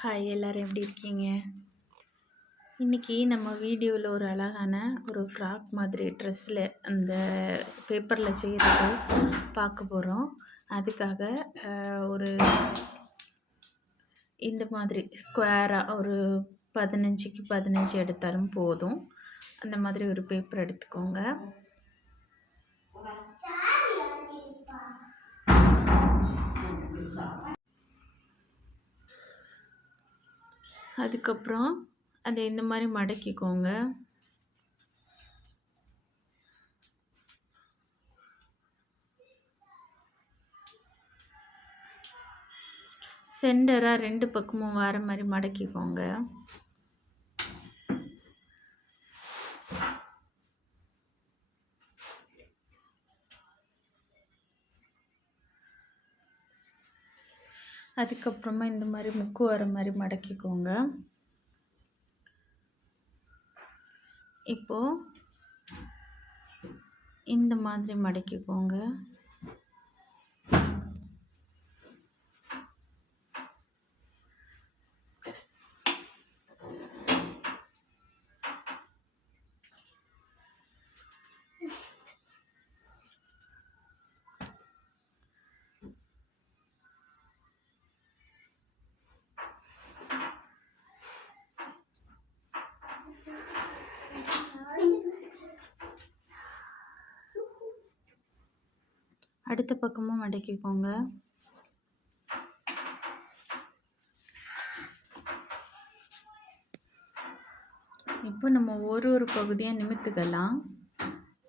Hi எல்லாரும் எப்படி இருக்கீங்க? இன்னைக்கு நம்ம வீடியோவில் ஒரு அழகான ஒரு ஃப்ராக் மாதிரி ட்ரெஸ்ஸில் அந்த பேப்பரில் செய்கிறது பார்க்க போகிறோம். அதுக்காக ஒரு இந்த மாதிரி ஸ்கொயராக ஒரு 15க்கு 15 எடுத்தாலும் போதும். அந்த மாதிரி ஒரு பேப்பர் எடுத்துக்கோங்க. அதுக்கப்புறம் அதை இந்த மாதிரி மடக்கிக்கோங்க. சென்டராக 2 பக்கமும் வர மாதிரி மடக்கிக்கோங்க. அதுக்கப்புறமா இந்த மாதிரி முக்கு வர மாதிரி மடக்கிக்கோங்க. இப்போது இந்த மாதிரி மடக்கிக்கோங்க. அடுத்த பக்கமும் மடக்கிக்கோங்க. இப்போ நம்ம ஒரு பகுதியாக நிமித்துக்கலாம்.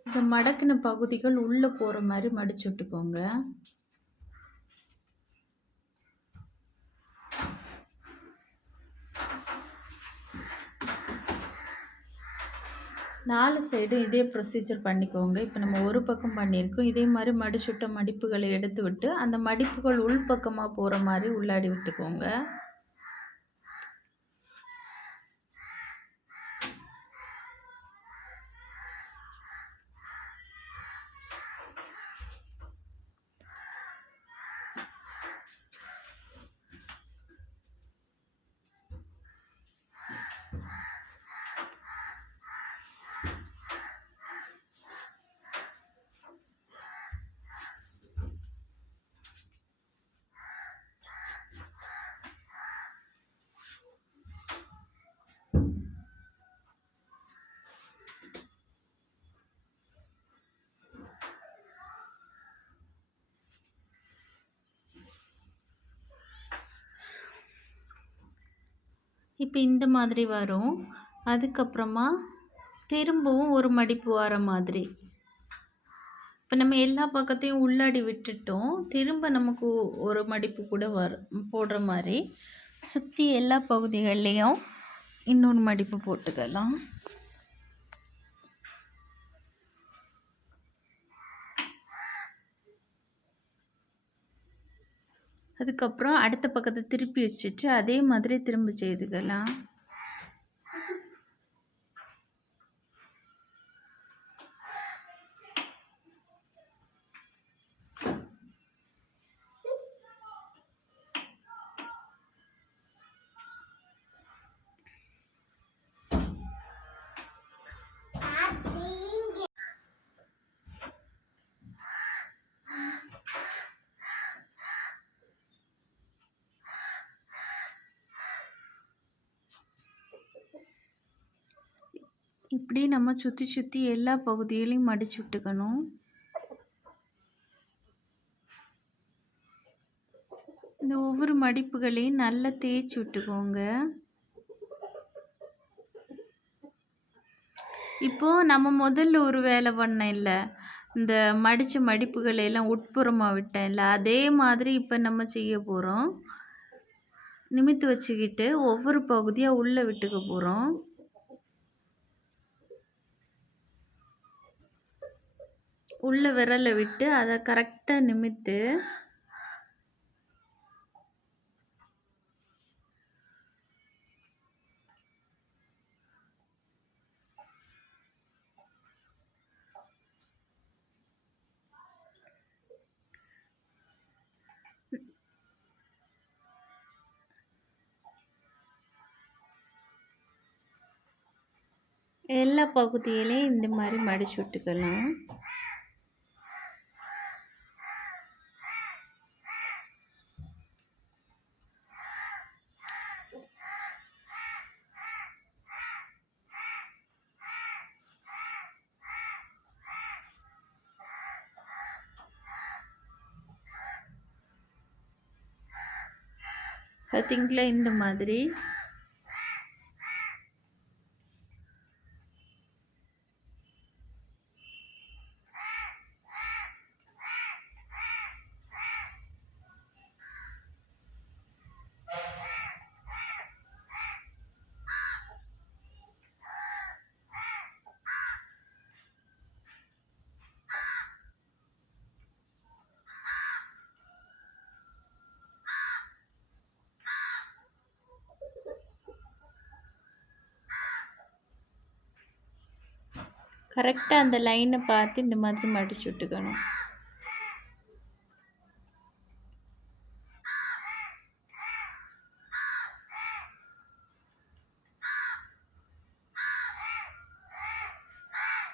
இந்த மடக்கின பகுதிகள் உள்ளே போகிற மாதிரி மடிச்சு விட்டுக்கோங்க. நாலு சைடும் இதே ப்ரொசீஜர் பண்ணிக்கோங்க. இப்போ நம்ம ஒரு பக்கம் பண்ணியிருக்கோம். இதே மாதிரி மடிச்சுட்ட மடிப்புகளை எடுத்து விட்டு அந்த மடிப்புகள் உள்பக்கமாக போகிற மாதிரி உள்ளாடி விட்டுக்கோங்க. இப்போ இந்த மாதிரி வரும். அதுக்கப்புறமா திரும்பவும் ஒரு மடிப்பு வர மாதிரி. இப்போ நம்ம எல்லா பக்கத்தையும் உள்ளாடி விட்டுட்டோம். திரும்ப நமக்கு ஒரு மடிப்பு கூட போடுற மாதிரி சுற்றி எல்லா பகுதிகள்லேயும் இன்னொரு மடிப்பு போட்டுக்கலாம். அதுக்கப்புறம் அடுத்த பக்கத்தை திருப்பி வச்சுட்டு அதே மாதிரி திரும்ப செய்துக்கலாம். இப்படி நம்ம சுற்றி எல்லா பகுதியிலையும் மடிச்சு விட்டுக்கணும். இந்த ஒவ்வொரு மடிப்புகளையும் நல்லா தேய்ச்சி விட்டுக்கோங்க. இப்போது நம்ம முதல்ல ஒரு வேலை பண்ண இல்லை, இந்த மடித்த மடிப்புகளை எல்லாம் உட்புறமாக விட்டேன் இல்லை, அதே மாதிரி இப்போ நம்ம செய்ய போகிறோம். நிமித்து வச்சுக்கிட்டு ஒவ்வொரு பகுதியாக உள்ளே விட்டுக்க போகிறோம். உள்ள விரலை விட்டு அதை கரெக்டாக நிமித்து எல்லா பகுதியிலையும் இந்த மாதிரி மடிச்சு விட்டுக்கலாம். பார்த்தீங்களா இந்த மாதிரி. கரெக்டாக அந்த லைனை பார்த்து இந்த மாதிரி மடிச்சு விட்டுக்கணும்.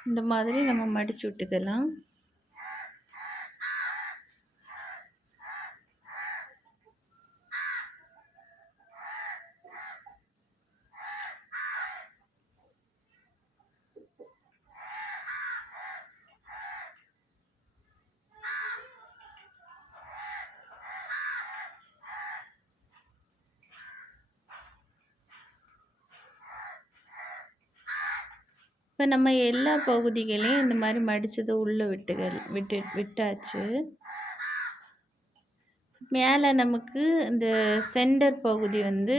இந்த மாதிரி நம்ம மடிச்சு விட்டுக்கலாம். இப்போ நம்ம எல்லா பகுதிகளையும் இந்த மாதிரி மடித்ததை உள்ளே விட்டாச்சு. மேலே நமக்கு இந்த சென்டர் பகுதி வந்து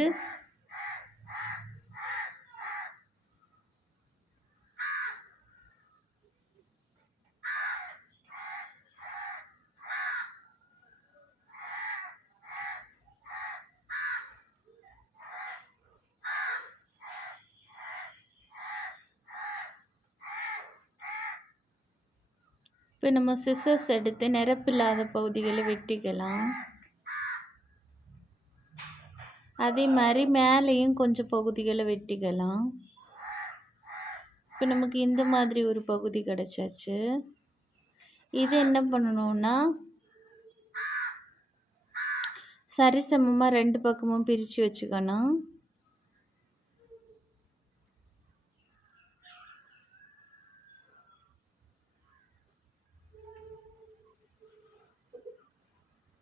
இப்போ நம்ம சிசர்ஸ் எடுத்து நிரப்பில்லாத பகுதிகளை வெட்டிக்கலாம். அதே மாதிரி மேலேயும் கொஞ்சம் பகுதிகளை வெட்டிக்கலாம். இப்போ நமக்கு இந்த மாதிரி ஒரு பகுதி கிடச்சாச்சு. இது என்ன பண்ணணும்னா சரிசமமாக 2 பக்கமும் பிரித்து வச்சுக்கணும்.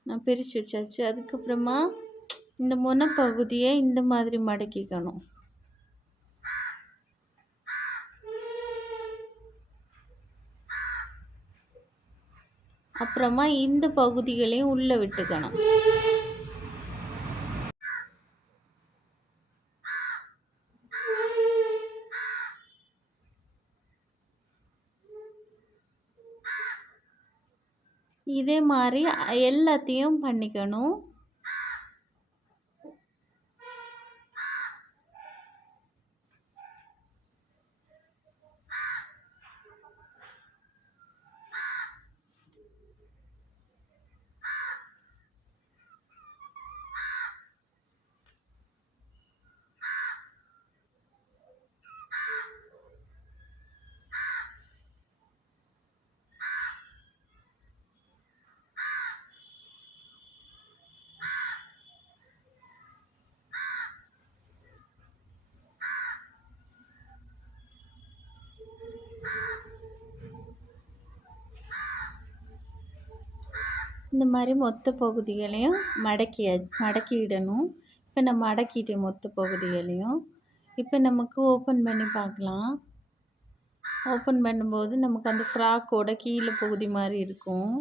நான் பிரித்து வச்சாச்சு. அதுக்கப்புறமா இந்த முனைப்பகுதியை இந்த மாதிரி மடக்கிக்கணும். அப்புறமா இந்த பகுதிகளையும் உள்ளே விட்டுக்கணும். இதே மாதிரி எல்லாத்தையும் பண்ணிக்கணும். இந்த மாதிரி மொத்த பகுதிகளையும் மடக்கிடணும். இப்போ நான் மடக்கிட்டேன் மொத்த பகுதிகளையும். இப்போ நமக்கு ஓப்பன் பண்ணி பார்க்கலாம். ஓப்பன் பண்ணும்போது நமக்கு அந்த ஃப்ராக்கோட கீழே பகுதி மாதிரி இருக்கும்.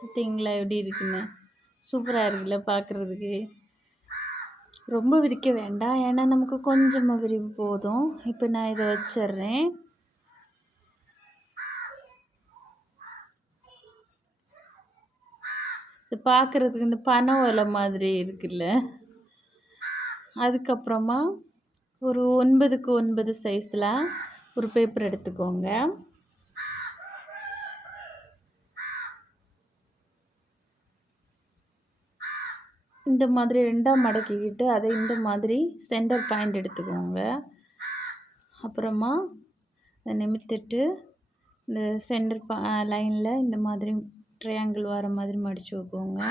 பார்த்தீங்களா எப்படி இருக்குன்னு? சூப்பராக இருக்குல்ல பார்க்குறதுக்கு. ரொம்ப விரிக்க வேண்டாம், ஏன்னா நமக்கு கொஞ்சமாக விரிவு போதும். இப்போ நான் இதை வச்சிட்றேன். இது பார்க்குறதுக்கு இந்த பனை ஓலை மாதிரி இருக்குல்ல. அதுக்கப்புறமா ஒரு 9க்கு 9 சைஸில் ஒரு பேப்பர் எடுத்துக்கோங்க. இந்த மாதிரி 2ஆக மடக்கிக்கிட்டு அதை இந்த மாதிரி சென்டர் பாயிண்ட் எடுத்துக்கோங்க. அப்புறமா அதை நிமித்திட்டு இந்த சென்டர் லைனில் இந்த மாதிரி ட்ரையாங்கிள் வர மாதிரி மடித்து வைக்கோங்க.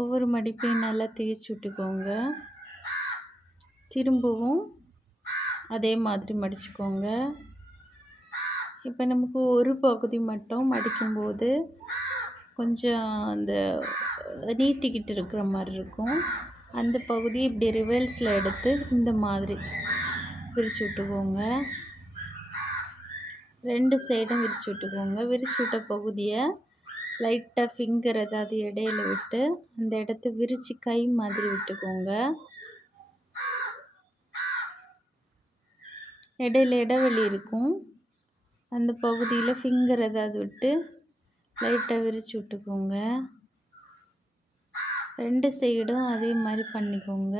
ஒவ்வொரு மடிப்பையும் நல்லா தேய்ச்சி விட்டுக்கோங்க. திரும்பவும் அதே மாதிரி மடிச்சுக்கோங்க. இப்போ நமக்கு ஒரு பகுதி மட்டும் மடிக்கும்போது கொஞ்சம் அந்த நீட்டிக்கிட்டு இருக்கிற மாதிரி இருக்கும். அந்த பகுதியை இப்படி ரிவர்ஸில் எடுத்து இந்த மாதிரி விரித்து விட்டுக்கோங்க. 2 சைடும் விரித்து விட்டுக்கோங்க. விரித்து விட்ட பகுதியை லைட்டாக ஃபிங்கர் ஏதாவது இடையில விட்டு அந்த இடத்த விரித்து கை மாதிரி விட்டுக்கோங்க. இடையில இடைவெளி இருக்கும், அந்த பகுதியில் ஃபிங்கர் ஏதாவது விட்டு லைட்டாக விரித்து விட்டுக்கோங்க. 2 சைடும் அதே மாதிரி பண்ணிக்கோங்க.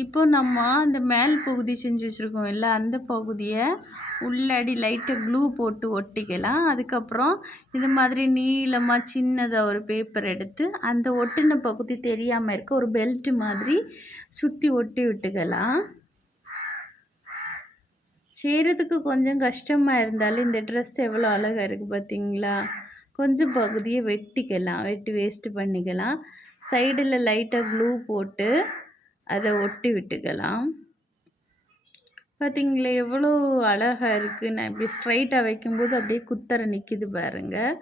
இப்போ நம்ம அந்த மேல் பகுதி செஞ்சு வச்சுருக்கோம் இல்லை, அந்த பகுதியை உள்ளாடி லைட்டாக க்ளூ போட்டு ஒட்டிக்கலாம். அதுக்கப்புறம் இது மாதிரி நீளமாக சின்னதாக ஒரு பேப்பர் எடுத்து அந்த ஒட்டின பகுதி தெரியாமல் இருக்க ஒரு பெல்ட் மாதிரி சுற்றி ஒட்டி விட்டுக்கலாம். செய்கிறதுக்கு கொஞ்சம் கஷ்டமாக இருந்தாலும் இந்த ட்ரெஸ் எவ்வளோ அழகாக இருக்குது பார்த்தீங்களா? கொஞ்சம் பகுதியை வெட்டிக்கலாம், வெட்டி வேஸ்ட்டு பண்ணிக்கலாம். சைடில் லைட்டாக க்ளூ போட்டு அதை ஒட்டி விட்டுக்கலாம். பார்த்தீங்களா எவ்வளோ அழகாக இருக்குது. நான் இப்படி ஸ்ட்ரைட்டாக வைக்கும்போது அப்படியே குத்தரை நிற்கிது பாருங்கள்.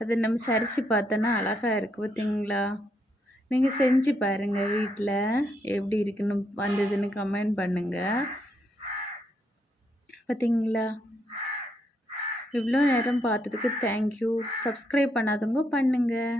அதை நம்ம சரித்து பார்த்தோன்னா அழகாக இருக்குது பார்த்தீங்களா? நீங்கள் செஞ்சு பாருங்கள் வீட்டில், எப்படி இருக்குன்னு வந்ததுன்னு கமெண்ட் பண்ணுங்கள். பார்த்தீங்களா? இவ்வளோ நேரம் பார்த்ததுக்கு தேங்க்யூ. சப்ஸ்கிரைப் பண்ணாதவங்க பண்ணுங்கள்.